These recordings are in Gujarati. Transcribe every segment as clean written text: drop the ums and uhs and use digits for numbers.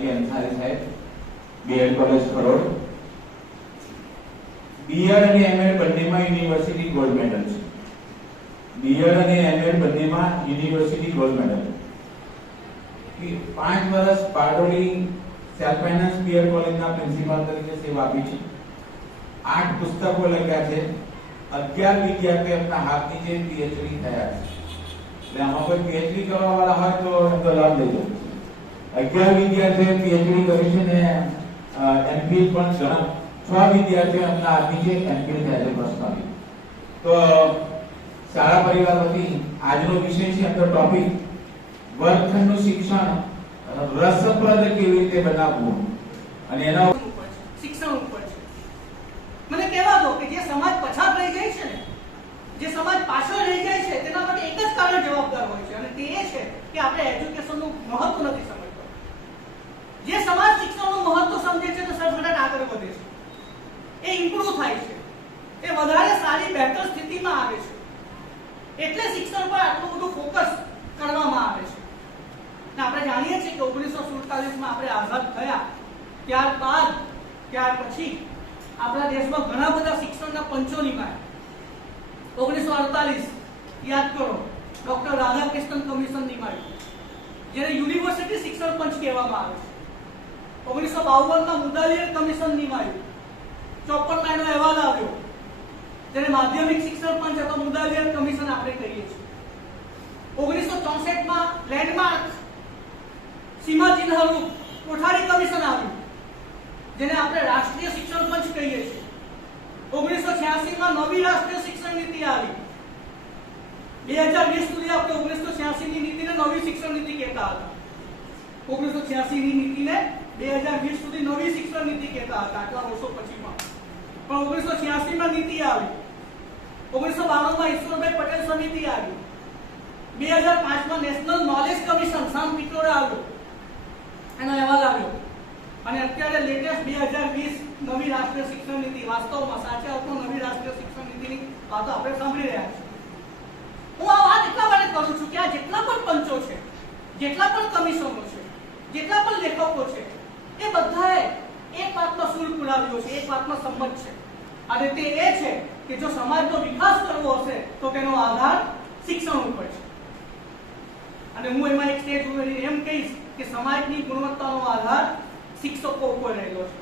કે અંસારી સાહેબ, બીએડ કોલેજ ખરોડ. બીએડ અને એમએડ બંનેમાં યુનિવર્સિટી ગોલ્ડ મેડલ છે. બીએડ અને એમએડ બંનેમાં યુનિવર્સિટી ગોલ્ડ મેડલ. 5 વર્ષ બારડોલી સેલ્ફ ફાઇનાન્સ બીએડ કોલેજના પ્રિન્સિપાલ તરીકે સેવા આપી છે. 8 પુસ્તકો લખ્યા છે. 11 વિદ્યાર્થીઓ આપના હાથ નીચે પીએચડી થયા છે. એટલે આમાં કોઈ પીએચડી કરવા વાળા હોય તો એમનો લાભ લેજો. 11 વિદ્યાર્થીઓએ પીએચડી કરી છે ને એમફિલ પણ ઘણા 6 વિદ્યાર્થીઓ એમના હાથ નીચે એમફિલ થયા છે પર્સનલી. તો શાળા પરિવાર વતી આજનો વિષય છે આપણો ટોપિક વર્ગખંડનું શિક્ષણ રસપ્રદ કેવી રીતે બનાવવું અને એના શિક્ષણ ઉપર છે. મને કહેવા દો કે જે સમાજ પછાત રહી જાય છે ને, જે સમાજ પાછળ રહી જાય છે, તેના માટે એક જ કારણ જવાબદાર હોય છે અને તે એ છે કે આપણે એજ્યુકેશનનું મહત્વ નથી સમજતો. જે સમાજ શિક્ષણનું મહત્વ સમજે છે તો સડસડાટ આગળ વધે છે, એ ઇમ્પ્રૂવ થાય છે, એ વધારે સારી બેટર સ્થિતિમાં આવે છે. એટલે શિક્ષણ પર આટલું બધું ફોકસ કરવામાં આવે છે. આપણે જાણીએ છીએ કે 1947 માં આપણે આઝાદ થયા, ત્યાર પછી આપણા દેશમાં ઘણા બધા શિક્ષણના પંચો નિમાયા. 1948 યાદ કરો, ડોક્ટર રાધાકૃષ્ણન કમિશન નિમાયું, જેને યુનિવર્સિટી શિક્ષણ પંચ કહેવામાં આવે છે. 1952 માં મુદાલિયર કમિશન નિમાયું, 54 માં એનો અહેવાલ આવ્યો, જેને માધ્યમિક શિક્ષણ પંચ અથવા મુદાલિયર કમિશન આપણે કહીએ છીએ. 1964 માં લેન્ડમાર્ક સીમા ચિહ્નરૂપ કોઠારી કમિશન આવ્યું, જેને આપણે રાષ્ટ્રીય શિક્ષણ પંચ કહીએ છીએ. 1986 માં નવી રાષ્ટ્રીય શિક્ષણ નીતિ આવી. 2020 સુધી આપણે 1986 ની નીતિને નવી શિક્ષણ નીતિ કહેતા હતા. 1986 ની નીતિને 2020 સુધી નવી શિક્ષણ નીતિ કહેતા હતા, આટલા વર્ષો પછીમાં. પણ 1986 માં નીતિ આવી. 1992 માં ઈશ્વરભાઈ પટેલ સમિતિ આવી. 2005 માં નેશનલ નોલેજ કમિશન સામ પિટોડા આવ્યો, એનો અહેવાલ આવ્યો. અને અત્યારે લેટેસ્ટ 2020 નવી રાષ્ટ્રીય શિક્ષણ નીતિ, વાસ્તવમાં સાચા અર્થમાં નવી રાષ્ટ્રીય શિક્ષણ નીતિની વાતો આપણે સાંભળી રહ્યા છીએ. હું આ વાત એટલા માટે કરું છું કે આ જેટલા પણ પંચો છે, જેટલા પણ કમિશનો છે, જેટલા પણ લેખકો છે, એ બધાએ એક વાતનો સૂર પુરાવ્યો છે, એક વાતમાં સંમત છે, અને તે એ છે કે જો સમાજનો વિકાસ કરવો હશે તો તેનો આધાર શિક્ષણ ઉપર છે. અને હું એમાં એક સ્ટેજ ઉમેરી એમ કહીશ કે સમાજની ગુણવત્તાનો આધાર શિક્ષકો ઉપર રહેલો છે.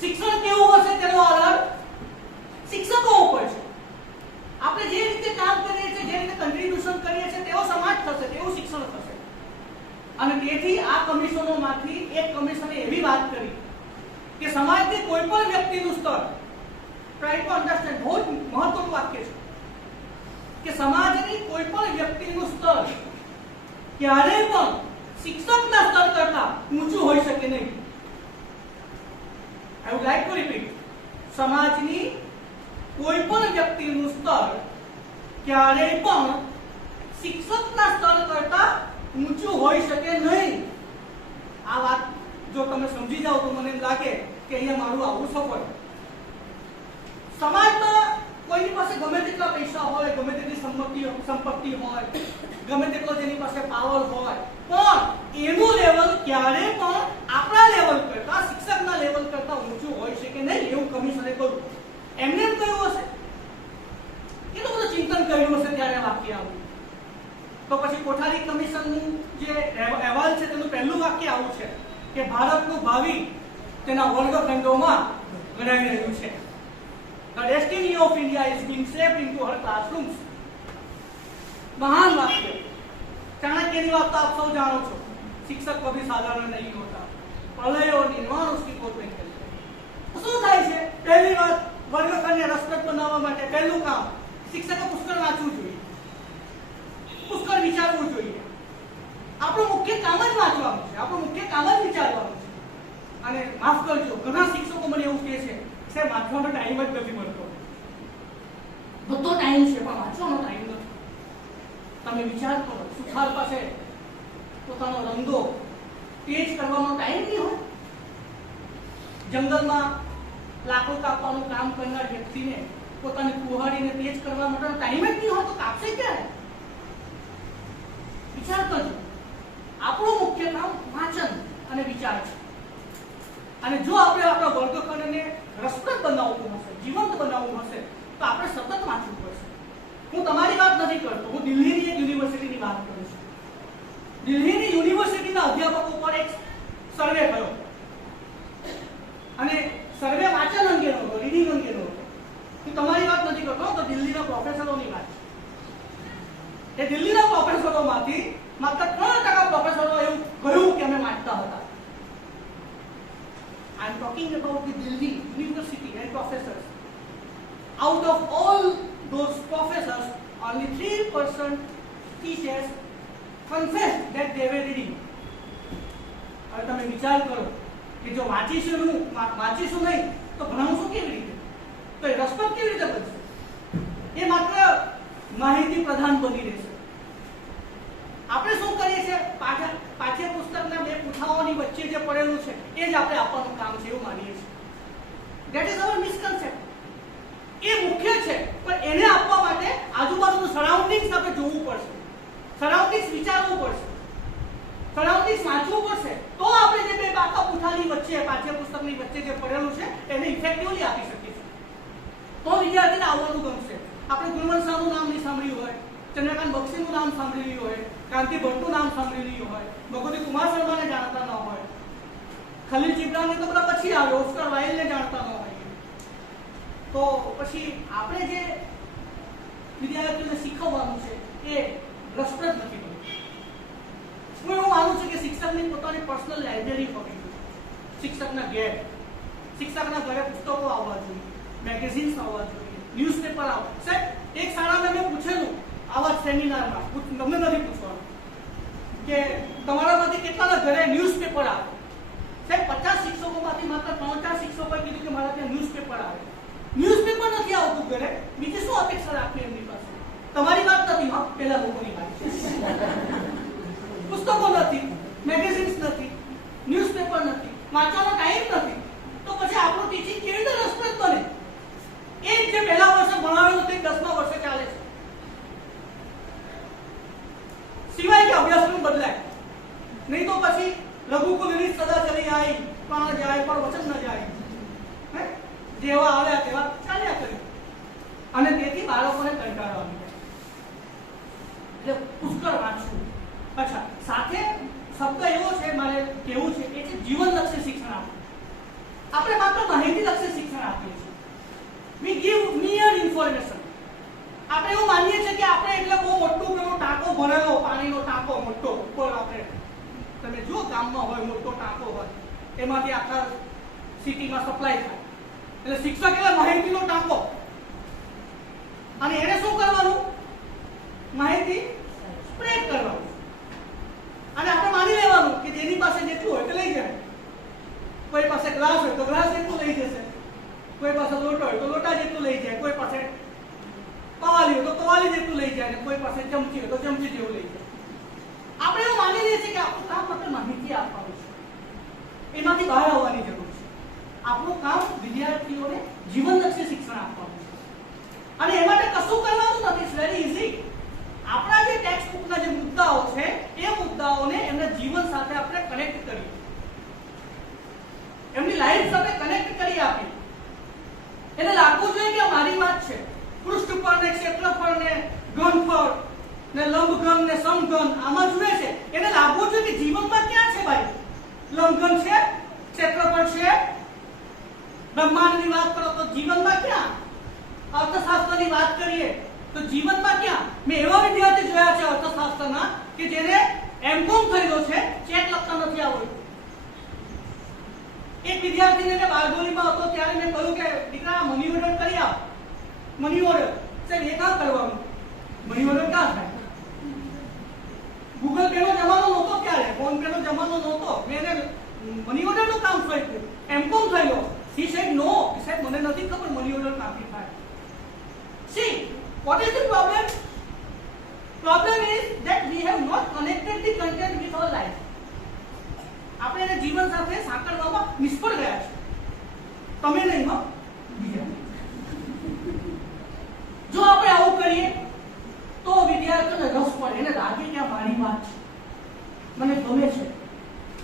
શિક્ષણ કેવું હશે તેનો આધાર શિક્ષકો ઉપર છે. આપણે જે રીતે કામ કરીએ છીએ, જે રીતે કન્ટ્રીબ્યુશન કરીએ છીએ, તેવો સમાજ થશે, તેવું શિક્ષણ થશે. અને તેથી આ કમિશનોમાંથી એક કમિશને એવી વાત કરી કે સમાજની કોઈ પણ વ્યક્તિનું સ્તર, ટ્રાય ટુ અન્ડરસ્ટેન્ડ, બહુ મહત્વનું વાક્ય છે કે સમાજની કોઈ પણ વ્યક્તિનું સ્તર ક્યારેય પણ શિક્ષકના સ્તર કરતા ઊંચું હોઈ શકે નહીં. I would like to repeat. સમાજની કોઈ પણ વ્યક્તિનું સ્તર ક્યારેય પણ શિક્ષકના સ્તર કરતા ઊંચું હોઈ શકે નહીં. આ વાત જો તમે સમજી જાઓ તો મને એમ લાગે કે અહીંયા મારું આવું સફળ. સમાજમાં કોઈની પાસે ગમે તેટલા પૈસા હોય, ગમે તેટલી સંપત્તિ હોય, ગમે તેટલો જેની પાસે પાવર હોય, પણ એનું લેવલ ક્યારે પણ આપણા લેવલ કરતા, શિક્ષકના લેવલ કરતા ઊંચું હોઈ શકે નહીં, એવું કમિશને કહ્યું. એમને એમ કહ્યું હશે, કેટલું બધું ચિંતન કર્યું હશે ત્યારે વાક્ય આવ્યું. તો પછી કોઠારી કમિશનનું જે અહેવાલ છે તેનું પહેલું વાક્ય આવું છે કે ભારતનું ભાવિ તેના વર્ગખંડોમાં ગણાવી રહ્યું છે. The destiny of India is being shaped into her classrooms. મહાન વાક્ય. ચાણક્યની વાત તો આપ સૌ જાણો છો, શિક્ષક કભી સાધારણ નહીં હોતા, પ્રલય और निर्माण उसकी कोट में करते हैं. શું થાય છે? પહેલી વાત, વર્ગખંડને રસપ્રદ બનાવવા માટે પહેલું કામ, શિક્ષકે પુસ્તક વાંચવું જોઈએ, પુસ્તક વિચારવું જોઈએ. આપણું મુખ્ય કામ જ વાંચવાનું છે, આપણું મુખ્ય કામ જ વિચારવાનું છે. અને માફ કરજો, ઘણા શિક્ષકો મને એવું કહે છે કે વાંચવાનો ટાઈમ જ નથી મળતો. બધો ટાઈમ છે પણ વાંચવાનો ટાઈમ નથી. તમે વિચાર કરો, સુથાર પાસે પોતાનો રંગો તેજ કરવાનો ટાઈમ નહીં હોય. જંગલમાં લાકડું કાપવાનું કામ કરનાર વ્યક્તિને પોતાની કુહાડીને તેજ કરવા માટેનો ટાઈમ જ નહીં હોય તો કાપશે ક્યારે? વિચાર કરજો. આપણું મુખ્ય કામ વાંચન અને વિચાર છે. અને જો આપણે આપણા વર્ગખંડને રસપ્રદ બનાવવું હશે, જીવંત બનાવવું હશે, તો આપણે સતત વાંચવું પડશે. હું તમારી વાત નથી કરતો, હું દિલ્હીની એક યુનિવર્સિટીની વાત કરું છું. દિલ્હીની યુનિવર્સિટીના અધ્યાપકો પર એક સર્વે થયો અને સર્વે વાંચન અંગેનો હતો, રીડિંગ અંગેનો હતો. હું તમારી વાત નથી કરતો, તો દિલ્હીના પ્રોફેસરોની વાત છે. એ દિલ્હીના પ્રોફેસરોમાંથી માત્ર 3% પ્રોફેસરો એવું કહ્યું કે અમે વાંચતા હતા. I am talking about the Delhi University and professors. Out of all those professors, only 3% teachers confessed that they were reading. હવે તમે વિચાર કરો કે જો વાંચીશું નહીં તો ભણાવશું કેવી રીતે? તો એ રસપ્રદ કેવી રીતે બનશે? એ માત્ર માહિતી પ્રધાન બની રહેશે. આપણે શું કરીએ છીએ? પાઠ્યપુસ્તકના બે પુઠાઓની વચ્ચે જે પડેલું છે એ જ આપણે આપવાનું કામ છે એવું માનીએ છીએ. That is our મિસકન્સેપ્ટ. એ મુખ્ય છે, પણ એને આપવા માટે આજુબાજુનું સરાઉન્ડિંગ્સ આપણે જોવું પડશે, સરાઉન્ડિંગ્સ વિચારવું પડશે, સરાઉન્ડિંગ્સ વાંચવું પડશે, તો આપણે જે બે બાકા પુઠાની વચ્ચે પાઠ્યપુસ્તકની વચ્ચે જે પડેલું છે એને ઇફેક્ટિવલી આપી શકીશું. તો વિદ્યાર્થીને આવવાનું ગમશે. આપણે ગુણવંત શાહનું નામ નહીં સાંભળ્યું હોય, ચંદ્રકાંત બક્ષીનું નામ સાંભળેલું હોય, ક્રાંતિ ભટ્ટનું નામ સાંભળેલું હોય, ભગવતી કુમાર શર્માને જાણતા ન હોય, ખલીલ જીબ્રાનને તો બધા પછી આવે, ઓસ્કર વાઇલ્ડને જાણતા ન હોય, તો પછી આપણે જે વિદ્યાર્થીઓને શીખવવાનું છે એ રસપ્રદ નથી બનતું. હું એવું માનું છું કે શિક્ષકની પોતાની પર્સનલ લાઇબ્રેરી હોવી જોઈએ. શિક્ષકના ઘરે પુસ્તકો આવવા જોઈએ, મેગેઝિન્સ આવવા જોઈએ, ન્યૂઝપેપર આવવા. સાહેબ, એક શાળામાં મેં પૂછેલું આવા સેમિનારમાં, તમને નથી પૂછવાનું કે તમારામાંથી કેટલાના ઘરે ન્યૂઝપેપર આવે? સાહેબ, 50 શિક્ષકોમાંથી માત્ર 3-4 શિક્ષકોએ કીધું કે મારા ત્યાં ન્યૂઝપેપર આવે. ન્યૂઝપેપર નથી આવતું ઘરે, બીજી શું અપેક્ષા રાખવી એમની પાસે? તમારી વાત નથી, હા, પેલા લોકોની વાત. પુસ્તકો નથી, મેગેઝિન્સ નથી, ન્યૂઝપેપર નથી, વાંચવાનો ટાઈમ નથી, તો પછી આપણું ટીચિંગ કેવી રીતે રસપ્રદ બને? એ જે પહેલા વર્ષે ભણાવેલું તે 10મા વર્ષે ચાલે છે. સિવાય કે અભ્યાસક્રમ બદલાય નહીં, તો પછી રઘુકુલ રીત સદા ચલી આવી, પ્રાણ જાય પણ વચન ન જાય. જેવા આવ્યા તેવા ચાલ્યા કર્યું, અને તેથી બાળકોને કંટાળો આવી જાય. એટલે પુષ્કળ વાંચવું. અચ્છા, સાથે શબ્દ એવો છે મારે કહેવું છે કે જીવનલક્ષી શિક્ષણ આપવું. આપણે માત્ર માહિતીલક્ષી શિક્ષણ આપીએ છીએ. We give near information. આપણે એવું માનીએ છીએ કે આપણે એટલે બહુ મોટું પેલો ટાંકો ભરેલો, પાણીનો ટાંકો મોટો ઉપર આપણે, તમે જો ગામમાં હોય મોટો ટાંકો હોય, એમાંથી આખા સિટીમાં સપ્લાય થાય. એટલે શિક્ષક એટલે માહિતીનો ટાંકો, અને એને શું કરવાનું? માહિતી સ્પ્રેડ કરવાનું. અને આપણે માની લેવાનું કે જેની પાસે જેટલું હોય તે લઈ જાય. કોઈ પાસે ગ્લાસ હોય તો ગ્લાસ જેટલું લઈ જશે, કોઈ પાસે લોટો હોય તો લોટા જેટલું લઈ જાય, કોઈ પાસે કવાલી હોય તો કવાલી જેટલું લઈ જાય, અને કોઈ પાસે ચમચી હોય તો ચમચી જેવું લઈ જાય. આપણે એવું માની લઈએ છીએ કે આપણું કામ માત્ર માહિતી આપવાનું છે, એમાંથી બહાર આવવાની જરૂર છે. આપણું કામ વિદ્યાર્થીઓને જીવનલક્ષી શિક્ષણ આપવાનું છે, અને એ માટે કશું કરવાનું નથી. It's very easy. આપણા જે ટેક્સ્ટ બુકના જે મુદ્દાઓ છે એ મુદ્દાઓને એમના જીવન સાથે આપણે કનેક્ટ કરીએ, એમની લાઈફ સાથે કનેક્ટ કરી આપીએ. એને લાગવું જોઈએ કે મારી વાત છે. પૃષ્ઠફળ ને ક્ષેત્રફળ ને ઘનફળ ને લંબઘન ને સમઘન આમાં જુએ છે. એને લાગવું જોઈએ કે જીવનમાં ક્યાં છે ભાઈ? લંબઘન છે, ક્ષેત્રફળ છે, બ્રહ્માંડની વાત કરો તો જીવનમાં ક્યાં? અર્થશાસ્ત્રની વાત કરીએ તો જીવનમાં ક્યાં? મેં એવા વિદ્યાર્થી જોયા છે અર્થશાસ્ત્રના કે જેને એમકોમ થયેલો છે, ચેક લખતા નથી આવડતું. એક વિદ્યાર્થીને મેં બારડોલીમાં હતો ત્યારે મેં કહ્યું કે દીકરા મની ઓર્ડર કરી આપ. મની ઓર્ડર સાહેબ એ કામ કરવાનું? મની ઓર્ડર ક્યાં થાય? ગૂગલ પે નો જમાનો નહોતો ત્યારે, ફોન પે નો જમાનો નહોતો. મેં એને મની ઓર્ડર નું કામ શીખ્યું. એમકોમ થયેલો. He said no. He said મને નથી ખબર મની ઓર્ડર ક્યાંથી થાય. See, what is the problem? Problem is that we have not connected the content with our life. આપણે એને જીવન સાથે સાંકળવામાં નિષ્ફળ ગયા છે. તમે નહીં હો, બીજા. જો આપણે આવું કરીએ તો વિદ્યાર્થીઓને રસ પડે, એને લાગે કે આ મારી વાત છે, મને ગમે છે.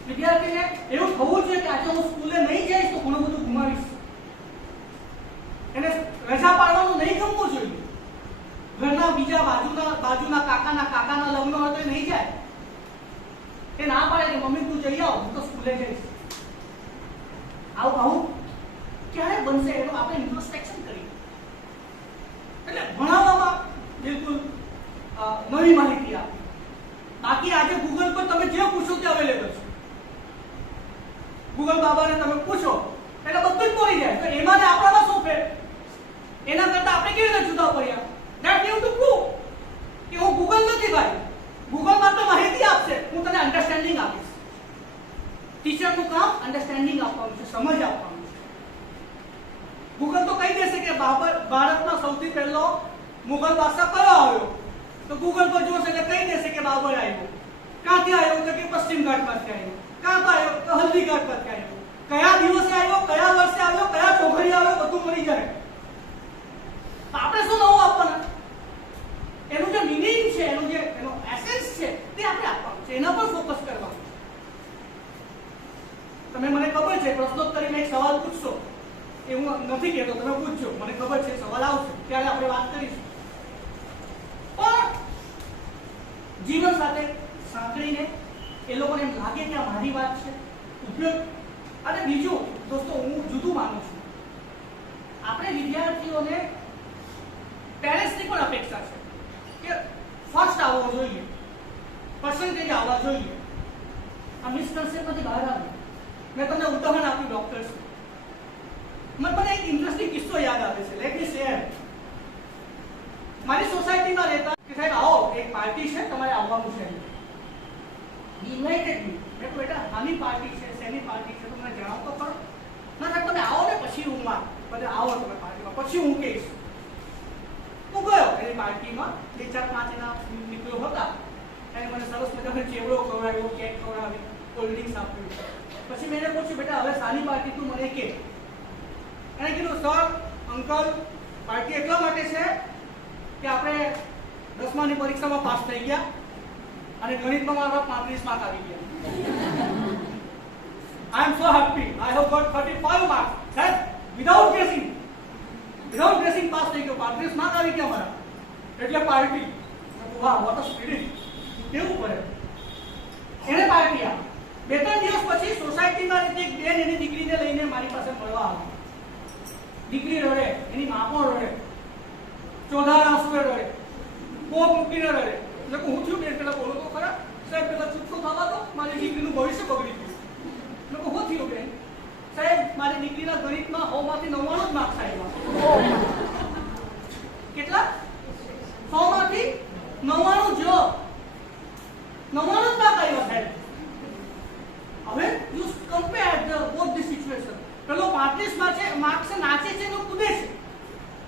વિદ્યાર્થીને એવું થવું જોઈએ કે આજે હું સ્કૂલે નહીં જઈશ તો ઘણું બધું ગુમાવીશ. એને રજા પાડવાનું નહીં ગમવું જોઈએ. ઘરના બીજા બાજુના કાકાના લગ્ન હોય તો એ નહીં જાય. એ ના પાડે કે મમ્મી તું જઈ આવ, હું તો સ્કૂલે જઈશ. આવું ક્યારે બનશે એનું આપણે ઇન્ટ્રોસ્પેક્શન કરીએ. એટલે ભણાવવામાં બિલકુલ નવી માહિતી આપી. બાકી આજે ગૂગલ પર તમે જે પૂછો તે અવેલેબલ છે. ગૂગલ બાબાને તમે પૂછો એટલે બધું જ મળી જાય. તો એમાં ને આપણામાં શું ફેર? એના કરતા આપણે કેવી રીતે જુદા પડ્યા? ધેટ યુ ટુ પ્રૂવ કે હું ગૂગલ નથી ભાઈ. ગૂગલ માત્ર માહિતી આપશે, હું તને અન્ડરસ્ટેન્ડિંગ આપીશ. ટીચરનું કામ અન્ડરસ્ટેન્ડિંગ આપવાનું છે, સમજ આપવાનું છે. ગૂગલ તો કહી દેશે કે ભારતમાં સૌથી પહેલો મુગલ બાદશાહ કયો આવ્યો, તો ગૂગલ પર જોશે એટલે કહી દેશે કે બાબર આવ્યો. ક્યાંથી આવ્યો તો કે પશ્ચિમ ઘાટમાંથી આવ્યો. ક્યાં આવ્યો તો હલ્દી ઘાટમાંથી આવ્યો. કયા દિવસે આવ્યો, કયા વર્ષે આવ્યો, કયા ચોઘડી આવ્યો, બધું મળી જાય. આપણે શું નવું આપવાના? એનું જે મીનિંગ છે, એનો એસેન્સ છે તે આપણે આપવાનું છે, એના પર ફોકસ કરવાનું. તમે મને ખબર છે પ્રશ્નોત્તરીમાં એક સવાલ પૂછશો, એ હું નથી કહેતો, તમે પૂછજો, મને ખબર છે સવાલ આવશે ત્યારે આપણે વાત કરીશું. પણ જીવન સાથે સાંકળીને એ લોકોને એમ લાગે કે આ મારી વાત છે, ઉપયોગ. અને બીજું દોસ્તો, હું જુદું માનું છું. આપણે વિદ્યાર્થીઓને પેરેન્ટ્સની પણ અપેક્ષા છે કે ફર્સ્ટ આવવો જોઈએ, પર્સન્ટેજ આવવા જોઈએ. આ મિસકન્સેપ્ટમાંથી બહાર આવે. મેં તમને ઉદાહરણ આપ્યું ડોક્ટર્સ. મને એક ઇન્ટરેસ્ટિંગ કિસ્સો યાદ આવે છે. Let me share. મારી સોસાયટીમાં રહેતા કે સાહેબ આવો, એક પાર્ટી છે, તમારે આવવાનું છે. ઇન્વાઇટેડ મી. મેં કહ્યું બેટા આની પાર્ટી છે, શેની પાર્ટી છે, તમને જણાવો તો ખરો. ના સાહેબ તમે આવો ને પછી હું બધા આવો તમે પાર્ટીમાં, પછી હું કહીશ. હું ગયો એની પાર્ટીમાં. 2-4-5 એના મિત્રો હતા. એને મને સરસ મજાનો ચેવડો ખવડાવ્યો, કેક ખવડાવી, કોલ્ડ ડ્રિંક્સ આપ્યું. પછી મેં એને પૂછ્યું બેટા હવે સાની પાર્ટી તું મને કે. એને કીધું સર અંકલ પાર્ટી એટલા માટે છે કે આપણે 10માની પરીક્ષામાં પાસ થઈ ગયા અને ગણિતમાં મારા 35 માર્ક આવી ગયા. I am so happy. I have got 35 marks. That without guessing pass થઈ ગયો. 35 માર્ક આવી ગયા મારા. એટલે પાર્ટી. વાહ, વોટ અ સ્પિરિટ. કેવું પડે. એને પાર્ટી આપી. 2-3 દિવસ પછી સોસાયટીમાં એક બેન એની દીકરીને લઈને મારી પાસે મળવા આવી. દીકરી રડે, એની મા પણ રડે, ચોધાર આંસુએ રડે, કોપ મૂકીને રડે. એટલે હું થયું બેન પેલા બોલો તો ખરા. સાહેબ પેલા ચૂપ તો થવા દો, મારી દીકરીનું ભવિષ્ય બગડી ગયું. એટલે હું થયું બેન? સાહેબ મારી દીકરીના ગણિતમાં 100માંથી 99 જ માર્ક્સ આવ્યા. કેટલા? 100માંથી 99 જો 99 જ માર્ક આવ્યા સાહેબ. હવે you compare both the situation. પેલો 35 માર્ક્સ નાચે છે ને કૂદે છે,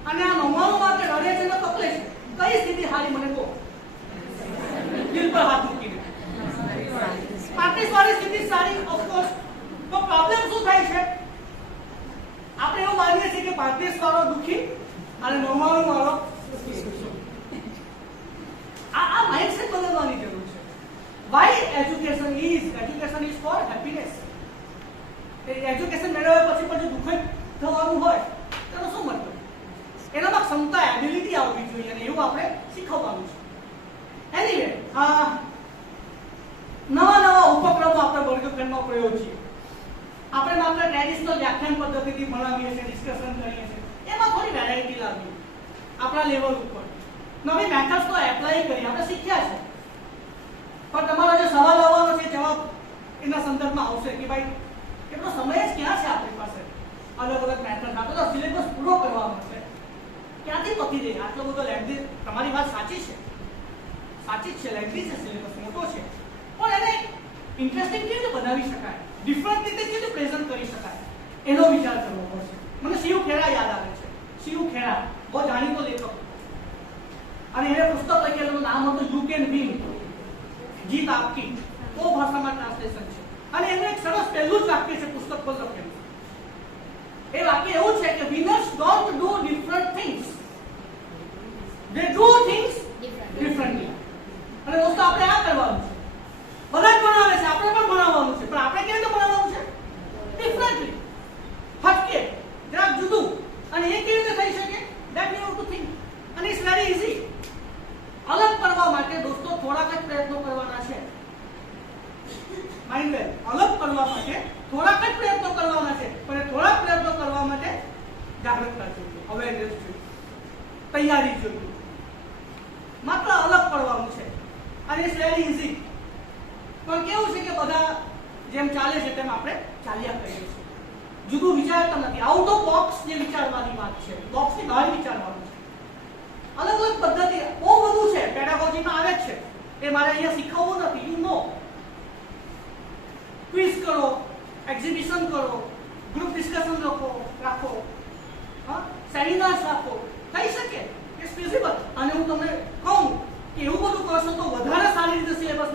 અને આ 99 માર્કે રડે છે ને કપલે છે. કઈ સ્થિતિ હારી મને કહો? દિલ પર હાથ મૂકીને 35 વાળી સ્થિતિ સારી. ઓફકોર્સ. તો પ્રોબ્લેમ શું થાય છે? આપણે એવું માનીએ છીએ કે 35 વાળો દુખી અને 99 વાળો આ માઇન્ડસેટ બદલવાની જરૂર છે. Why education is for happiness. Education મેળવ્યા પછી પણ જો દુઃખ થવાનું હોય તો શું મતલબ? એનામાં ક્ષમતા, એબિલિટી આવવી જોઈએ અને એવું આપણે શીખવવાનું છે. એનીવે, નવા ઉપક્રમો આપણે વર્ગખંડમાં પ્રયોગ છીએ. આપણે માત્ર ટ્રેડિશનલ વ્યાખ્યાન પદ્ધતિથી ભણાવીએ છીએ, ડિસ્કશન કરીએ છીએ. એમાં થોડી વેરાયટી લાવીએ આપણા લેવલ ઉપર. નવી મેથડ્સ તો એપ્લાય કરી આપણે શીખ્યા છે. પણ તમારો જે સવાલ આવવાનો છે જવાબ એના સંદર્ભમાં આવશે કે ભાઈ કેટલો સમય જ ક્યાં છે આપણી પાસે અલગ મેથડ. આપણે તો સિલેબસ પૂરો કરવાનો છે. ક્યાંથી પતી જાય આટલો બધો લેન્ધી? તમારી વાત સાચી છે, લેન્ધી છે, સિલેબસ મોટો છે, પણ એને ઇન્ટરેસ્ટિંગ કેવી રીતે બનાવી શકાય, ડિફરન્ટ રીતે કેવી રીતે પ્રેઝન્ટ કરી શકાય, એનો વિચાર કરવો પડશે. મને શિવ ખેરા યાદ આવે છે. શિવ ખેરા બહુ જાણીતો લેખક, અને એને પુસ્તક લખેલું નામ હતું યુ કેન વિન, જીત આપકી. તો ભાષામાં ટ્રાન્સલેશન છે. અને એનું એક સરસ પહેલું જ વાક્ય છે પુસ્તક પર લખેલું. એ વાક્ય એવું છે કે winners don't do different things, they do things differently. અને દોસ્તો આપણે આ કરવાનું છે. બધા જ ભણાવે છે, આપણે પણ ભણાવવાનું છે, પણ માઇન્ડ અલગ કરવા માટે થોડાક જ પ્રયત્નો કરવાના છે, પણ એ થોડાક પ્રયત્નો કરવા માટે જાગૃતતા જોઈએ, અવેરનેસ જોઈએ, તૈયારી જોઈએ, માત્ર અલગ પડવાનું છે. અને ઇટ્સ વેરી ઇઝી. પણ કેવું છે કે બધા જેમ ચાલે છે તેમ આપણે ચાલ્યા કરીએ છીએ, જુદું વિચારતા નથી. આઉટ ઓફ બોક્સ જે વિચારવાની વાત છે, બોક્સની બહાર વિચારવાનું છે. અલગ અલગ પદ્ધતિ બહુ બધું છે, પેડાગોજીમાં આવે જ છે, એ મારે અહીંયા શીખવવું નથી. યુ નો, ક્વિઝ કરો, એક્ઝિબિશન કરો, ગ્રુપ ડિસ્કશન રાખો, સેમિનાર્સ રાખો, થઈ શકે, ઇટ્સ ફિઝિબલ. અને હું તમને કહું કે એવું બધું કરશો તો વધારે સારી રીતે સિલેબસ